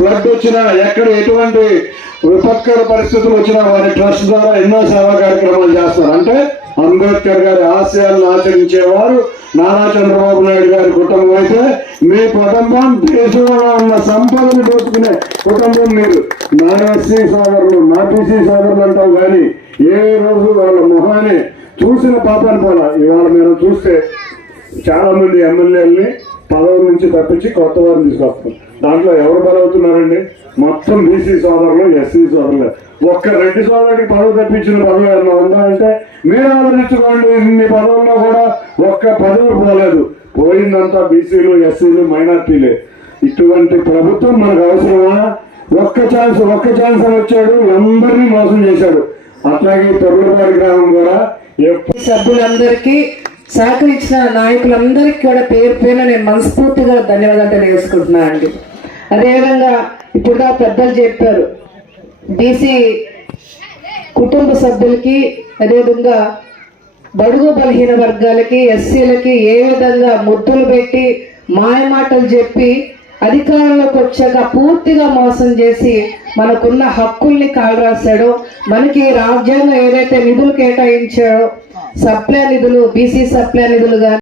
వచ్చినా ఎక్కడ ఎటువంటి విపత్కర పరిస్థితులు వచ్చినా వారి ట్రస్ట్ ద్వారా ఎన్నో సేవా కార్యక్రమాలు చేస్తారు. అంటే అంబేద్కర్ గారి ఆశయాలను ఆచరించేవారు నారా చంద్రబాబు నాయుడు గారి కుటుంబం అయితే మీ కుటుంబం దేశంలో ఉన్న సంపదను దోచుకునే కుటుంబం మీరు. నా ఎస్సీ సోదరులు నా బీసీ సోదరులు అంటావు కానీ ఏ రోజు వాళ్ళ మొహాన్ని చూసిన పాపాన్ని పోలా. ఇవాళ మీరు చూస్తే చాలా మంది ఎమ్మెల్యేలని పదవి నుంచి తప్పించి కొత్త వారిని తీసుకొస్తాం దాంట్లో ఎవరు బలవుతున్నారండి? మొత్తం బీసీ సోదరులు ఎస్సీ సోదరులు. ఒక్క రెడ్డి సోదరుడికి పదవి తప్పించిన పదవి ఏమన్నా ఉందా అంటే మీరు ఆలోచించుకోండి ఇన్ని పదవుల్లో కూడా ఒక్క పదవి పోలేదు. పోయిందంతా బీసీలు ఎస్సీలు మైనార్టీలే. ఇటువంటి ప్రభుత్వం మనకు అవసరమా? ఒక్క ఛాన్స్ ఒక్క ఛాన్స్ అని వచ్చాడు అందరినీ మోసం చేశాడు. అట్లాగే తొర్లపాడి గ్రామం కూడా ఎప్పుడు సభ్యులందరికీ సహకరించిన నాయకులందరికీ కూడా పేరు పేరున నేను మనస్ఫూర్తిగా ధన్యవాదాలు తెలియజేసుకుంటున్నాను అండి అదేవిధంగా ఇప్పుడు దా పెద్దలు చెప్పారు. బీసీ కుటుంబ సభ్యులకి అదేవిధంగా బడుగు బలహీన వర్గాలకి ఎస్సీలకి ఏ విధంగా ముద్దులు పెట్టి మాయమాటలు చెప్పి అధికారంలోకి వచ్చాక పూర్తిగా మోసం చేసి మనకున్న హక్కుల్ని కాలరాశాడో మనకి రాజ్యాంగం ఏదైతే నిధులు కేటాయించాడో సప్లై నిధులు బీసీ సప్లై నిధులు కానీ